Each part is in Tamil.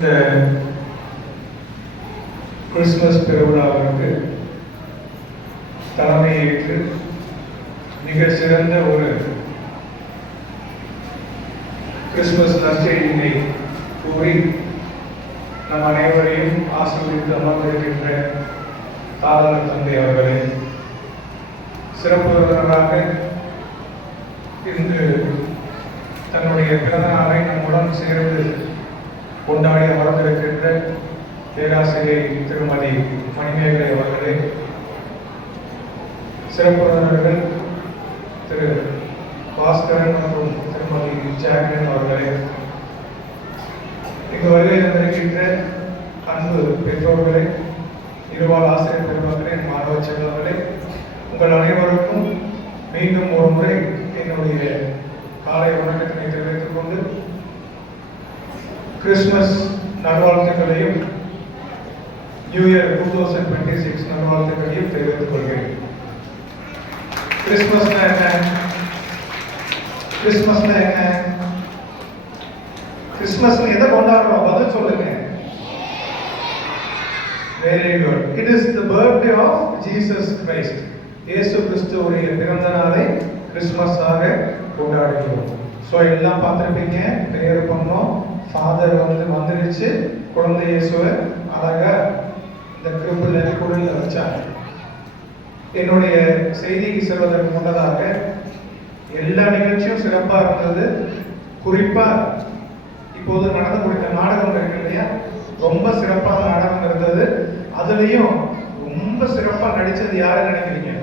இந்த கிறிஸ்துமஸ் பெருவிழாவிற்கு தலைமையேற்று மிக சிறந்த ஒரு கிறிஸ்துமஸ் நற்செய்தியினை கூறி நம் அனைவரையும் ஆசீர்வதித்து அமர்ந்திருக்கின்ற காதலர் தந்தை அவர்களே, சிறப்பு விருந்தினராக இன்று தன்னுடைய பிறந்த நாளை நம்முடன் சேர்ந்து கொண்டாடி அமர்ந்திருக்கின்ற பேராசிரியை திருமதி மணிமேகலை அவர்களே, சிறப்பு விருந்தினர்கள் திரு பாஸ்கரன் மற்றும் திருமதி ஜாக்லின் அவர்களே, இங்கு வருகை தந்திருக்கின்ற அன்பு பெற்றோர்களே, இருபால் ஆசிரியர் பெருமக்களே, மாணவ செல்வங்களே, உங்கள் அனைவருக்கும் மீண்டும் ஒரு முறை என்னுடைய காலை வணக்கத்தினை தெரிவித்துக் கொண்டு கிறிஸ்துமஸ் நல்வாழ்த்துக்களையும் நியூ இயர் 2026 நல்வாழ்த்துக்களையும் தெரிவித்துக் கொள்கிறேன். கிறிஸ்துமஸ்னா என்ன? கிறிஸ்துமஸ் எதை கொண்டாடுறோம்? பதில் சொல்லுங்க. Very good. It is the birthday of Jesus Christ. இயேசு கிறிஸ்துவுடைய பிறந்த நாளை கிறிஸ்துமஸாக கொண்டாடுகிறோம். ஸோ எல்லாம் பார்த்துருப்பீங்க, ப்ரேயர் பண்ணோம், ஃபாதர் வந்துருச்சு, குழந்தை இயேசுவை அழகா இந்த குடில் வச்சாங்க. என்னுடைய செய்திக்கு செல்வதற்கு முன்னதாக எல்லா நிகழ்ச்சியும் சிறப்பாக இருந்தது. குறிப்பா இப்போது நடந்து முடித்த நாடகம் இருக்கு இல்லையா, ரொம்ப சிறப்பான நாடகம் இருந்தது. அதுலயும் ரொம்ப சிறப்பா நடிச்சது யாரு நினைக்கிறீங்க?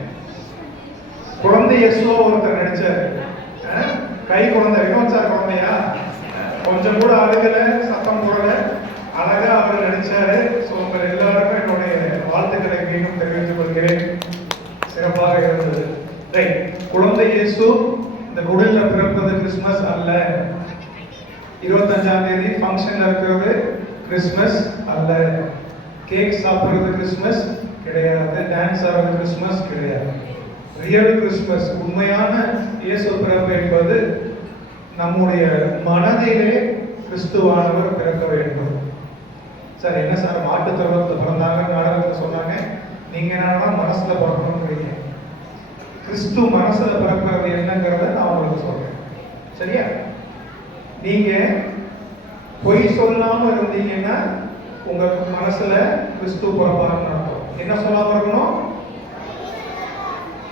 குழந்தை இயேசுவா ஒருத்தர் நடிச்சாரு. கை குழந்தை வினோத் சார் குழந்தையா? கொஞ்சம் கூட அழுகல, சத்தம் போடல, அழகா அவர் நடிச்சாரு. ஸோ உங்கள் எல்லாருக்கும் என்னுடைய வாழ்த்துக்களை மீண்டும் தெரிவித்துக் கொள்கிறேன். சிறப்பாக இருந்தது. ரைட், குழந்தை இயேசு இந்த குடில்ல பிறப்பது கிறிஸ்துமஸ் அல்ல. 25ஆம் தேதி ஃபங்க்ஷன்ல இருக்கிறது கிறிஸ்துமஸ் அல்ல. கேக் சாப்பிடுறது கிறிஸ்துமஸ் கிடையாது. டான்ஸ் ஆடுறது கிறிஸ்துமஸ் கிடையாது. ரியல் கிறிஸ்துமஸ், உண்மையான இயேசு பிறப்பு என்பது நம்முடைய மனதிலே கிறிஸ்துவானவர் பிறக்க வேண்டும். சார் என்ன சார் மாட்டு தொழுவத்தில் பிறந்தாங்க நாடகத்தில் சொன்னாங்க, நீங்க என்னன்னா மனசுல பிறக்கணும்ன்றீங்க. கிறிஸ்து மனசுல பிறக்கிறது என்னங்கிறத நான் உங்களுக்கு சொல்றேன். சரியா? நீங்க பொய் சொல்லாம இருந்தீங்கன்னா உங்க மனசுல கிறிஸ்து பிறப்பாருன்னு அர்த்தம். என்ன சொல்லாம இருக்கணும்?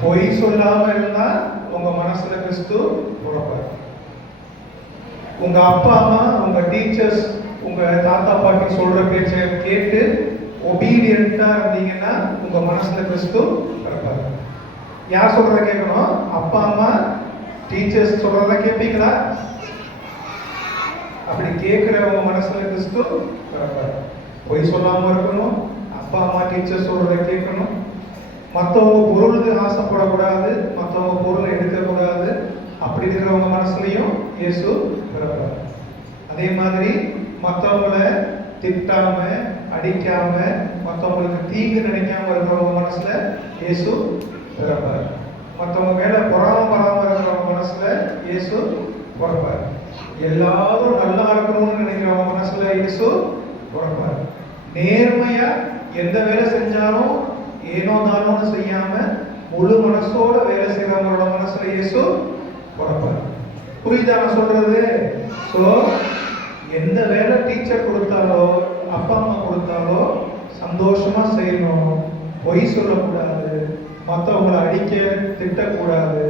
பொய் சொல்லாம இருந்தா உங்க மனசுல கிறிஸ்து பிறப்பாரு. உங்க அப்பா அம்மா, உங்க டீச்சர்ஸ், உங்க தாத்தா பாட்டி சொல்ற பேச்சை கேட்டு ஒபீடியண்டா இருந்தீங்கன்னா உங்க மனசுல கிறிஸ்து பிறப்பாரு. யார் சொல்றத கேட்கணும்? அப்பா அம்மா டீச்சர்ஸ் சொல்றத கேட்பீங்களா? அப்படி கேட்கிறவங்க மனசுல கிறிஸ்து பிறப்பாரு. பொய் சொல்லாம இருக்கணும், அப்பா அம்மா டீச்சர்ஸ் சொல்றத கேட்கணும், மற்றவங்க பொருளுக்கு ஆசைப்படக்கூடாது, மற்றவங்க பொருளை எடுக்கக்கூடாது. அப்படி இருக்கிறவங்க மனசுலையும் இயேசு பிறப்பார். அதே மாதிரி மற்றவங்களை திட்டாம, அடிக்காம, மற்றவங்களுக்கு தீங்கு நினைக்காம இருக்கிறவங்க மனசுல இயேசு பிறப்பார். மற்றவங்க மேல பொறாம இருக்கிறவங்க மனசுல இயேசு பிறப்பார். எல்லாரும் நல்லா இருக்கணும்னு நினைக்கிறவங்க மனசுல இயேசு பிறப்பார். நேர்மையா எந்த வேலை செஞ்சாலும் ஏனோ தானோன்னு செய்யாம முழு மனசோட வேலை செய்யறவங்களோட மனசுல இயேசு பிறப்பார். புரியுதா நான் சொல்றது? ஸோ எந்த வேலை டீச்சர் கொடுத்தாலோ அப்பா அம்மா கொடுத்தாலோ சந்தோஷமா செய்யணும், பொய் சொல்லக்கூடாது, மற்றவங்களை அடிக்க திட்டக்கூடாது,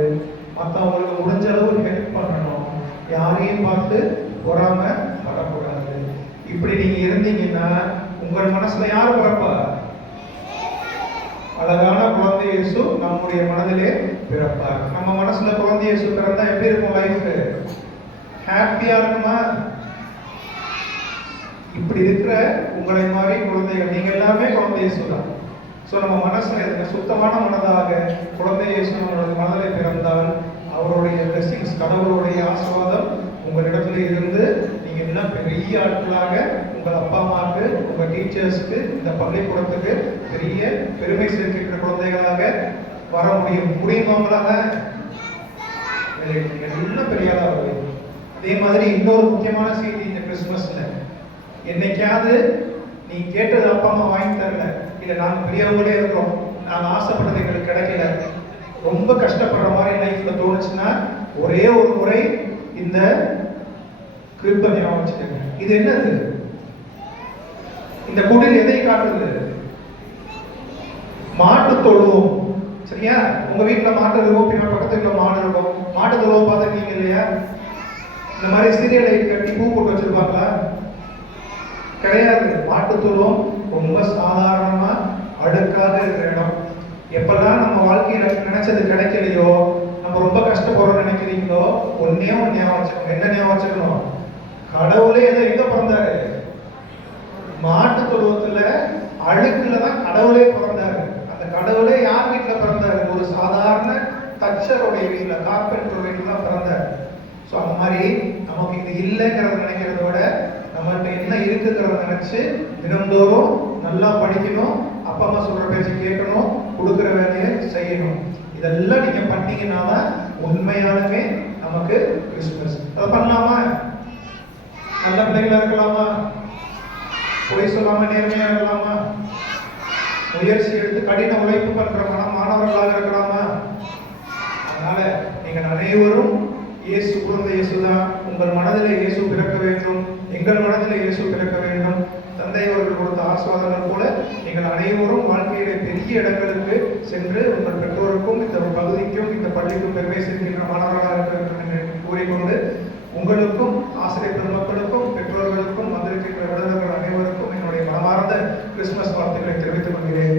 மற்றவங்களுக்கு முடிஞ்ச அளவு ஹெல்ப் பண்ணணும், யாரையும் பார்த்து பொறாம வரக்கூடாது. இப்படி நீங்க இருந்தீங்கன்னா உங்கள் மனசுல யார் பிறப்பா? அழகான குழந்தை இயேசு நம்முடைய மனதிலே பிறப்பார். நம்ம மனசுல குழந்தை இயேசு பிறந்தா எப்படி இருக்கும்? லைஃப் ஹாப்பியா இருக்குமா? இப்படி இருக்கிற உங்களை மாதிரி குழந்தைகள் நீங்க எல்லாமே குழந்தை இயேசு தான். ஸோ நம்ம மனசுல இருக்க சுத்தமான மனதாக குழந்தை இயேசு நம்மளுடைய மனதிலே பிறந்தால் அவருடைய பிளெஸிங்ஸ், கடவுளுடைய ஆசீர்வாதம் உங்களிடத்துல இருந்து நீங்க எல்லாம் பெரிய ஆட்களாக உங்கள் அப்பா அம்மாவுக்கு, உங்க டீச்சர்ஸ்க்கு, இந்த பள்ளிக்கூடத்துக்கு பெரிய பெருமை சேர்க்கின்ற குழந்தைகளாக வர முடியுமாங்களாக எல்லாம் பெரிய ஆளா வருது. அதே மாதிரி இன்னொரு முக்கியமான செய்தி இந்த கிறிஸ்துமஸ்ல என்னைக்காவது நீ கேட்டது அப்பா அம்மா வாங்கி தரல, இல்லை நாங்கள் பெரியவங்களே இருக்கிறோம், நாங்கள் ஆசைப்பட்டது எங்களுக்கு கிடைக்கல, ரொம்ப கஷ்டப்படுற மாதிரி லைஃப்ல தோணுச்சுன்னா ஒரே ஒரு முறை இந்த கிருபை ஞாபகம் வச்சுக்கோங்க. இது என்னது? இந்த குடில் எதை காட்டுது? மாட்டு தொழுவோம். சரியா? உங்க வீட்டுல மாட்டு இருக்கும், பின்னாடி பக்கத்து வீட்டுல மாடு இருக்கும். மாட்டு தொழுவோம் பார்த்துருக்கீங்க இல்லையா? இந்த மாதிரி சீரியலை கட்டி பூ போட்டு வச்சிருப்பாங்களா? கிடையாது. மாட்டு தொழுவோம் ரொம்ப சாதாரணமா அழுக்காக இருக்கிற இடம். எப்பெல்லாம் நம்ம வாழ்க்கையில நினைச்சது கிடைக்கலையோ, நம்ம ரொம்ப கஷ்டப்படுறோம் நினைக்கிறீங்களோ, ஒன்னே ஒன்னு ஞாபகம் வச்சுக்கணும். என்ன ஞாபகம் வச்சுக்கணும்? கடவுளே எதை எங்க பிறந்தாரு? மாட்டு தொழுவத்துல அழுக்குல தான் கடவுளே பிறந்தாரு. அந்த கடவுளே யார் வீட்டுல பிறந்தாரு? ஒரு சாதாரண தச்சருடைய வீட்டுல, கார்பெண்டர் வீட்டுல தான் பிறந்தாரு. ஸோ அந்த மாதிரி நமக்கு இது இல்லைங்கிறத நினைக்கிறத விட நம்மகிட்ட என்ன இருக்குங்கிறத நினைச்சு தினந்தோறும் நல்லா படிக்கணும், அப்பா அம்மா சொல்ற பேச்சு கேட்கணும், கொடுக்குற வேலையை செய்யணும். இதெல்லாம் நீங்க பண்ணீங்கன்னா தான் உண்மையாலுமே நமக்கு கிறிஸ்துமஸ். அதை பண்ணலாமா? நல்ல பிள்ளைகளா இருக்கலாமா? பொய் சொல்லாம நேர்மையா இருக்கலாமா? முயற்சி எடுத்து கடின உழைப்பு பண்ற மாணவர்களாக இருக்கலாமா? அதனால நீங்கள் அனைவரும் இயேசு குழந்தை இயேசுதான். உங்கள் மனதிலே இயேசு பிறக்க வேண்டும், எங்கள் மனதிலே இயேசு பிறக்க வேண்டும். தந்தை அவர்கள் கொடுத்த ஆசீர்வாதங்கள் போல நீங்கள் அனைவரும் வாழ்க்கையிலே பெரிய இடங்களுக்கு சென்று உங்கள் பெற்றோருக்கும் இந்த பகுதிக்கும் இந்த பள்ளிக்கும் பெருமை சேர்க்கின்ற மாணவர்களாக இருக்கிற என்று கூறிக்கொண்டு, உங்களுக்கும் ஆசிரியர் பெருமக்களுக்கும் பெற்றோர்களுக்கும் வந்திருக்கின்ற விருந்தினர்கள் அனைவருக்கும் என்னுடைய மனமார்ந்த கிறிஸ்துமஸ் வாழ்த்துக்களை தெரிவித்துக் கொள்கிறேன்.